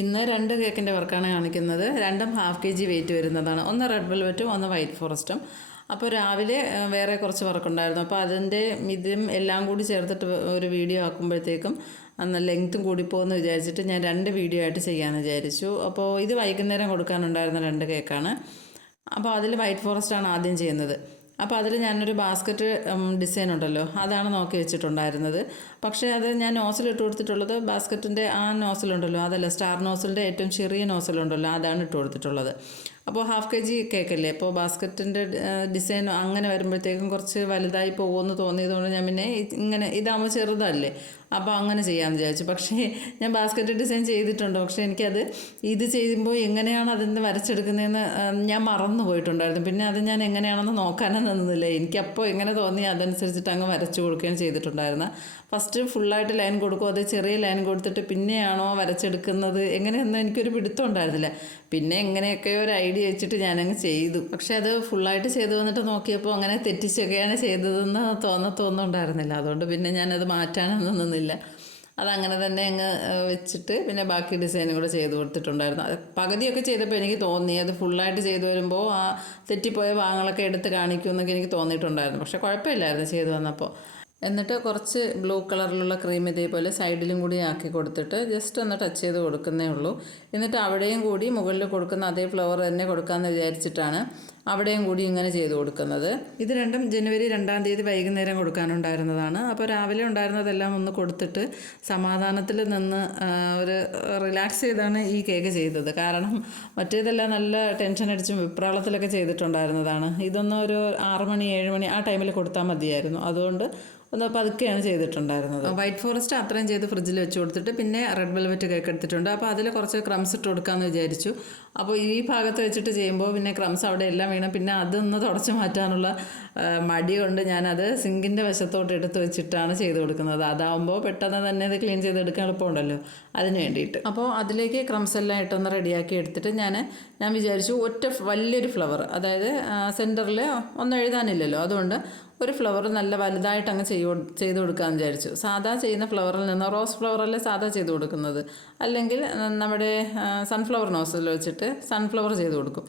ഇന്ന് 2 കേക്കിൻ്റെ വർക്കാണ് കാണിക്കുന്നത്. രണ്ടും ഹാഫ് kg വെയിറ്റ് വരുന്നതാണ്. ഒന്ന് റെഡ് വെൽവെറ്റും ഒന്ന് വൈറ്റ് ഫോറസ്റ്റും. അപ്പോൾ രാവിലെ വേറെ കുറച്ച് വർക്കുണ്ടായിരുന്നു. അപ്പോൾ അതിൻ്റെ ഇതും എല്ലാം കൂടി ചേർത്തിട്ട് ഒരു വീഡിയോ ആക്കുമ്പോഴത്തേക്കും അന്ന് ലെങ്ത്തും കൂടിപ്പോകുമെന്ന് വിചാരിച്ചിട്ട് ഞാൻ 2 വീഡിയോ ആയിട്ട് ചെയ്യാമെന്ന് വിചാരിച്ചു. അപ്പോൾ ഇത് വൈകുന്നേരം കൊടുക്കാനുണ്ടായിരുന്ന 2 കേക്കാണ്. അപ്പോൾ അതിൽ വൈറ്റ് ഫോറസ്റ്റാണ് ആദ്യം ചെയ്യുന്നത്. അപ്പോൾ അതിൽ ഞാനൊരു ബാസ്ക്കറ്റ് ഡിസൈൻ ഉണ്ടല്ലോ, അതാണ് നോക്കി വെച്ചിട്ടുണ്ടായിരുന്നത്. പക്ഷേ അത് ഞാൻ നോസിലിട്ട് കൊടുത്തിട്ടുള്ളത് ബാസ്ക്കറ്റിൻ്റെ ആ നോസിലുണ്ടല്ലോ, അതല്ല, സ്റ്റാർ നോസിലിൻ്റെ ഏറ്റവും ചെറിയ നോസിലുണ്ടല്ലോ, അതാണ് ഇട്ട് കൊടുത്തിട്ടുള്ളത്. അപ്പോൾ ഹാഫ് kg കേക്കല്ലേ, അപ്പോൾ ബാസ്ക്കറ്റിൻ്റെ ഡിസൈൻ അങ്ങനെ വരുമ്പോഴത്തേക്കും കുറച്ച് വലുതായി പോകുമെന്ന് തോന്നിയതുകൊണ്ട് ഞാൻ പിന്നെ ഇങ്ങനെ ഇതാകുമ്പോൾ ചെറുതല്ലേ, അപ്പോൾ അങ്ങനെ ചെയ്യാമെന്ന് വിചാരിച്ചു. പക്ഷേ ഞാൻ ബാസ്ക്കറ്റ് ഡിസൈൻ ചെയ്തിട്ടുണ്ട്. പക്ഷേ എനിക്കത് ഇത് ചെയ്യുമ്പോൾ എങ്ങനെയാണ് അതിന് വരച്ചെടുക്കുന്നതെന്ന് ഞാൻ മറന്നു പോയിട്ടുണ്ടായിരുന്നു. പിന്നെ അത് ഞാൻ എങ്ങനെയാണെന്ന് നോക്കാനും നിന്നില്ല. എനിക്കപ്പോൾ എങ്ങനെ തോന്നി അതനുസരിച്ചിട്ട് അങ്ങ് വരച്ചു കൊടുക്കുകയും ചെയ്തിട്ടുണ്ടായിരുന്നു. ഫസ്റ്റ് ഫുള്ളായിട്ട് ലൈൻ കൊടുക്കും, അത് ചെറിയ ലൈൻ കൊടുത്തിട്ട് പിന്നെയാണോ വരച്ചെടുക്കുന്നത് എങ്ങനെയൊന്നും എനിക്കൊരു പിടുത്തം ഉണ്ടായിരുന്നില്ല. പിന്നെ എങ്ങനെയൊക്കെയോ ഒരു ഐഡിയ വെച്ചിട്ട് ഞാനങ്ങ് ചെയ്തു. പക്ഷേ അത് ഫുള്ളായിട്ട് ചെയ്തു വന്നിട്ട് നോക്കിയപ്പോൾ അങ്ങനെ തെറ്റിച്ചൊക്കെയാണ് ചെയ്തതെന്ന് തോന്നുന്നുണ്ടായിരുന്നില്ല. അതുകൊണ്ട് പിന്നെ ഞാനത് മാറ്റാനൊന്നും നിന്നില്ല. അതങ്ങനെ തന്നെ അങ്ങ് വെച്ചിട്ട് പിന്നെ ബാക്കി ഡിസൈനും കൂടെ ചെയ്ത് കൊടുത്തിട്ടുണ്ടായിരുന്നു. പകുതിയൊക്കെ ചെയ്തപ്പോൾ എനിക്ക് തോന്നി അത് ഫുള്ളായിട്ട് ചെയ്തു വരുമ്പോൾ ആ തെറ്റിപ്പോയ ഭാഗങ്ങളൊക്കെ എടുത്ത് കാണിക്കുമെന്നൊക്കെ എനിക്ക് തോന്നിയിട്ടുണ്ടായിരുന്നു. പക്ഷേ കുഴപ്പമില്ലായിരുന്നു ചെയ്തു വന്നപ്പോൾ. എന്നിട്ട് കുറച്ച് ബ്ലൂ കളറിലുള്ള ക്രീം ഇതേപോലെ സൈഡിലും കൂടി ആക്കി കൊടുത്തിട്ട് ജസ്റ്റ് ഒന്ന് ടച്ച് ചെയ്ത് കൊടുക്കുന്നേ ഉള്ളൂ. എന്നിട്ട് അവിടെയും കൂടി മുകളിൽ കൊടുക്കുന്ന അതേ ഫ്ലവർ തന്നെ കൊടുക്കാമെന്ന് വിചാരിച്ചിട്ടാണ് അവിടെയും കൂടി ഇങ്ങനെ ചെയ്ത് കൊടുക്കുന്നത്. ഇത് രണ്ടും ജനുവരി 2-ാം തീയതി വൈകുന്നേരം കൊടുക്കാനുണ്ടായിരുന്നതാണ്. അപ്പോൾ രാവിലെ ഉണ്ടായിരുന്നതെല്ലാം ഒന്ന് കൊടുത്തിട്ട് സമാധാനത്തിൽ നിന്ന് ഒരു റിലാക്സ് ചെയ്താണ് ഈ കേക്ക് ചെയ്തത്. കാരണം മറ്റേതെല്ലാം നല്ല ടെൻഷൻ അടിച്ചും വിപ്രാളത്തിലൊക്കെ ചെയ്തിട്ടുണ്ടായിരുന്നതാണ്. ഇതൊന്നും ഒരു 6 മണി 7 മണി ആ ടൈമിൽ കൊടുത്താൽ മതിയായിരുന്നു. അതുകൊണ്ട് ഒന്ന് പതുക്കെയാണ് ചെയ്തിട്ടുണ്ടായിരുന്നത്. വൈറ്റ് ഫോറസ്റ്റ് അത്രയും ചെയ്ത് ഫ്രിഡ്ജിൽ വെച്ച് കൊടുത്തിട്ട് പിന്നെ റെഡ് വെൽവെറ്റ് കേക്ക് എടുത്തിട്ടുണ്ട്. അപ്പോൾ അതിൽ കുറച്ച് ക്രംസ് ഇട്ട് കൊടുക്കാമെന്ന് വിചാരിച്ചു. അപ്പോൾ ഈ ഭാഗത്ത് വെച്ചിട്ട് ചെയ്യുമ്പോൾ പിന്നെ ക്രംസ് അവിടെ എല്ലാം വീണം പിന്നെ അതൊന്ന് തുടച്ച് മാറ്റാനുള്ള മടി കൊണ്ട് ഞാനത് സിങ്കിൻ്റെ വശത്തോട്ട് എടുത്ത് വെച്ചിട്ടാണ് ചെയ്ത് കൊടുക്കുന്നത്. അതാവുമ്പോൾ പെട്ടെന്ന് തന്നെ അത് ക്ലീൻ ചെയ്തെടുക്കാൻ എളുപ്പമുണ്ടല്ലോ, അതിന് വേണ്ടിയിട്ട്. അപ്പോൾ അതിലേക്ക് ക്രംസ് എല്ലാം ഇട്ടൊന്ന് റെഡിയാക്കി എടുത്തിട്ട് ഞാൻ വിചാരിച്ചു ഒറ്റ വലിയൊരു ഫ്ലവർ, അതായത് സെൻറ്ററിൽ ഒന്നും എഴുതാനില്ലല്ലോ, അതുകൊണ്ട് ഒരു ഫ്ലവർ നല്ല വലുതായിട്ട് അങ്ങ് ചെയ്ത് കൊടുക്കാമെന്ന് വിചാരിച്ചു. സാധാ ചെയ്യുന്ന ഫ്ലവറിൽ നിന്ന് റോസ് ഫ്ലവറല്ലേ സാധാ ചെയ്ത് കൊടുക്കുന്നത്, അല്ലെങ്കിൽ നമ്മുടെ സൺഫ്ലവർ നോസിൽ വെച്ചിട്ട് സൺഫ്ലവർ ചെയ്ത് കൊടുക്കും.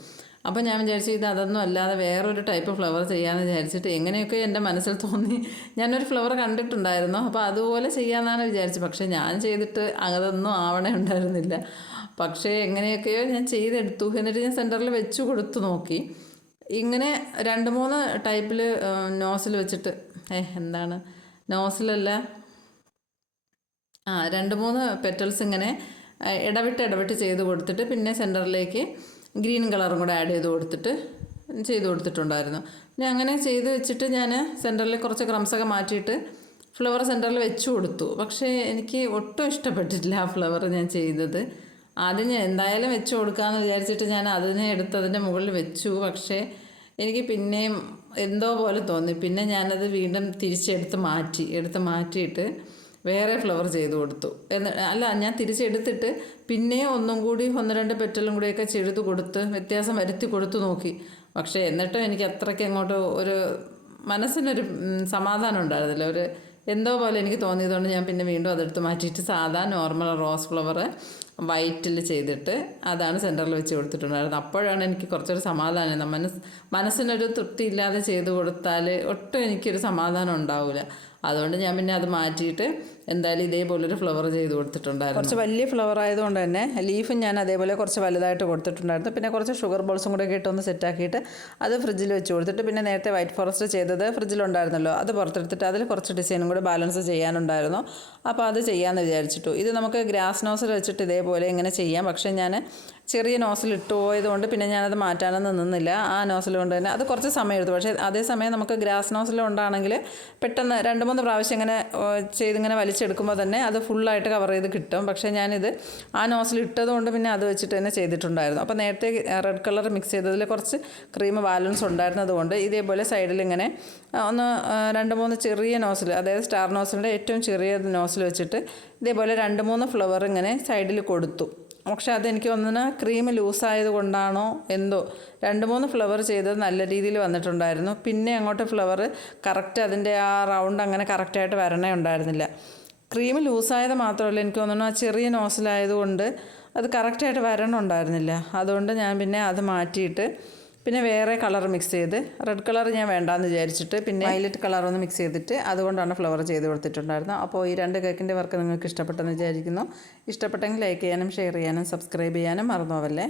അപ്പോൾ ഞാൻ വിചാരിച്ചു അതൊന്നും അല്ലാതെ വേറൊരു ടൈപ്പ് ഫ്ലവർ ചെയ്യാമെന്ന് വിചാരിച്ചിട്ട് എങ്ങനെയൊക്കെ എൻ്റെ മനസ്സിൽ തോന്നി. ഞാനൊരു ഫ്ലവർ കണ്ടിട്ടുണ്ടായിരുന്നു, അപ്പോൾ അതുപോലെ ചെയ്യാമെന്നാണ് വിചാരിച്ചത്. പക്ഷേ ഞാൻ ചെയ്തിട്ട് അതൊന്നും ആവണേ ഉണ്ടായിരുന്നില്ല. പക്ഷേ എങ്ങനെയൊക്കെയോ ഞാൻ ചെയ്തെടുത്തു. എന്നിട്ട് ഞാൻ സെൻറ്ററിൽ വെച്ച് കൊടുത്തു നോക്കി. ഇങ്ങനെ 2-3 ടൈപ്പിൽ നോസിൽ വെച്ചിട്ട് എന്താണ് നോസിലല്ല 2-3 പെറ്റൽസ് ഇങ്ങനെ ഇടവിട്ട് ചെയ്ത് കൊടുത്തിട്ട് പിന്നെ സെൻറ്ററിലേക്ക് ഗ്രീൻ കളറും കൂടെ ആഡ് ചെയ്ത് കൊടുത്തിട്ട് ചെയ്ത് കൊടുത്തിട്ടുണ്ടായിരുന്നു. പിന്നെ അങ്ങനെ ചെയ്ത് വെച്ചിട്ട് ഞാൻ സെൻറ്ററിൽ കുറച്ച് ക്രംസൊക്കെ മാറ്റിയിട്ട് ഫ്ലവർ സെൻറ്ററിൽ വെച്ച് കൊടുത്തു. പക്ഷേ എനിക്ക് ഒട്ടും ഇഷ്ടപ്പെട്ടിട്ടില്ല ആ ഫ്ലവർ ഞാൻ ചെയ്തത്. ആദ്യം ഞാൻ എന്തായാലും വെച്ച് കൊടുക്കാമെന്ന് വിചാരിച്ചിട്ട് ഞാൻ അതിനെ എടുത്തതിൻ്റെ മുകളിൽ വെച്ചു. പക്ഷേ എനിക്ക് പിന്നെയും എന്തോ പോലെ തോന്നി. പിന്നെ ഞാനത് വീണ്ടും തിരിച്ചെടുത്ത് മാറ്റിയിട്ട് വേറെ ഫ്ലവർ ചെയ്ത് കൊടുത്തു. ഞാൻ തിരിച്ചെടുത്തിട്ട് പിന്നെയും ഒന്നും കൂടി 1-2 പെറ്റലും കൂടിയൊക്കെ ചെയ്ത് കൊടുത്ത് വ്യത്യാസം വരുത്തി കൊടുത്തു നോക്കി. പക്ഷേ എന്നിട്ടും എനിക്ക് അത്രയ്ക്ക് അങ്ങോട്ട് ഒരു മനസ്സിനൊരു സമാധാനം ഉണ്ടായിരുന്നില്ല. ഒരു എന്തോ പോലെ എനിക്ക് തോന്നിയതുകൊണ്ട് ഞാൻ പിന്നെ വീണ്ടും അതെടുത്ത് മാറ്റിയിട്ട് സാധാ നോർമൽ റോസ് ഫ്ലവർ വൈറ്റിൽ ചെയ്തിട്ട് അതാണ് സെൻറ്ററിൽ വെച്ച് കൊടുത്തിട്ടുണ്ടായിരുന്നത്. അപ്പോഴാണ് എനിക്ക് കുറച്ചൊരു സമാധാനം. മനസ്സിനൊരു തൃപ്തി ഇല്ലാതെ ചെയ്ത് കൊടുത്താൽ ഒട്ടും എനിക്കൊരു സമാധാനം ഉണ്ടാവില്ല. അതുകൊണ്ട് ഞാൻ പിന്നെ അത് മാറ്റിയിട്ട് എന്തായാലും ഇതേപോലൊരു ഫ്ലവർ ചെയ്ത് കൊടുത്തിട്ടുണ്ടായിരുന്നു. കുറച്ച് വലിയ ഫ്ലവർ ആയതുകൊണ്ട് തന്നെ ലീഫും ഞാൻ അതേപോലെ കുറച്ച് വലുതായിട്ട് കൊടുത്തിട്ടുണ്ടായിരുന്നു. പിന്നെ കുറച്ച് ഷുഗർ ബോൾസും കൂടെ ഇട്ടൊന്ന് സെറ്റാക്കിയിട്ട് അത് ഫ്രിഡ്ജിൽ വെച്ച് കൊടുത്തിട്ട് പിന്നെ നേരത്തെ വൈറ്റ് ഫോറസ്റ്റ് ചെയ്തത് ഫ്രിഡ്ജിലുണ്ടായിരുന്നല്ലോ, അത് പുറത്തെടുത്തിട്ട് അതിൽ കുറച്ച് ഡിസൈനും കൂടെ ബാലൻസ് ചെയ്യാനുണ്ടായിരുന്നു. അപ്പോൾ അത് ചെയ്യാമെന്ന് വിചാരിച്ചിട്ടു. ഇത് നമുക്ക് ഗ്രാസ് നോസിൽ വെച്ചിട്ട് ഇതേപോലെ ഇങ്ങനെ ചെയ്യാം. പക്ഷേ ഞാൻ ചെറിയ നോസിൽ ഇട്ട് പോയതുകൊണ്ട് പിന്നെ ഞാനത് മാറ്റാനൊന്നും നിന്നില്ല. ആ നോസിൽ കൊണ്ട് തന്നെ അത് കുറച്ച് സമയം എടുത്തു. പക്ഷേ അതേസമയം നമുക്ക് ഗ്രാസ് നോസിൽ കൊണ്ടാണെങ്കിൽ പെട്ടെന്ന് 2-3 പ്രാവശ്യം ഇങ്ങനെ ചെയ്തിങ്ങനെ വലിച്ചെടുക്കുമ്പോൾ തന്നെ അത് ഫുള്ളായിട്ട് കവർ ചെയ്ത് കിട്ടും. പക്ഷേ ഞാനിത് ആ നോസിൽ ഇട്ടതുകൊണ്ട് പിന്നെ അത് വെച്ചിട്ട് തന്നെ ചെയ്തിട്ടുണ്ടായിരുന്നു. അപ്പോൾ നേരത്തെ റെഡ് കളർ മിക്സ് ചെയ്തതിൽ കുറച്ച് ക്രീം ബാലൻസ് ഉണ്ടായിരുന്നതുകൊണ്ട് ഇതേപോലെ സൈഡിൽ ഇങ്ങനെ ഒന്ന് 2-3 ചെറിയ നോസിൽ, അതായത് സ്റ്റാർ നോസിലിൻ്റെ ഏറ്റവും ചെറിയ നോസിൽ വെച്ചിട്ട് ഇതേപോലെ 2-3 ഫ്ലവർ ഇങ്ങനെ സൈഡിൽ കൊടുത്തു. പക്ഷെ അതെനിക്ക് ഒന്നിന് ക്രീം ലൂസായത് കൊണ്ടാണോ എന്തോ 2-3 ഫ്ലവർ ചെയ്തത് നല്ല രീതിയിൽ വന്നിട്ടുണ്ടായിരുന്നു. പിന്നെ അങ്ങോട്ട് ഫ്ലവർ കറക്റ്റ് അതിൻ്റെ ആ റൗണ്ട് അങ്ങനെ കറക്റ്റായിട്ട് വരണേ ഉണ്ടായിരുന്നില്ല. ക്രീം ലൂസായത് മാത്രമല്ല, എനിക്ക് തോന്നുന്നു ആ ചെറിയ നോസിലായതുകൊണ്ട് അത് കറക്റ്റായിട്ട് വരണമുണ്ടായിരുന്നില്ല. അതുകൊണ്ട് ഞാൻ പിന്നെ അത് മാറ്റിയിട്ട് പിന്നെ വേറെ കളർ മിക്സ് ചെയ്ത്, റെഡ് കളർ ഞാൻ വേണ്ടാന്ന് വിചാരിച്ചിട്ട് പിന്നെ വയലറ്റ് കളറൊന്ന് മിക്സ് ചെയ്തിട്ട് അതുകൊണ്ടാണ് ഫ്ലവർ ചെയ്ത് കൊടുത്തിട്ടുണ്ടായിരുന്നത്. അപ്പോൾ ഈ 2 കേക്കിൻ്റെ വർക്ക് നിങ്ങൾക്ക് ഇഷ്ടപ്പെട്ടെന്ന് വിചാരിക്കുന്നു. ഇഷ്ടപ്പെട്ടെങ്കിൽ ലൈക്ക് ചെയ്യാനും ഷെയർ ചെയ്യാനും സബ്സ്ക്രൈബ് ചെയ്യാനും മറന്നു പോവല്ലേ.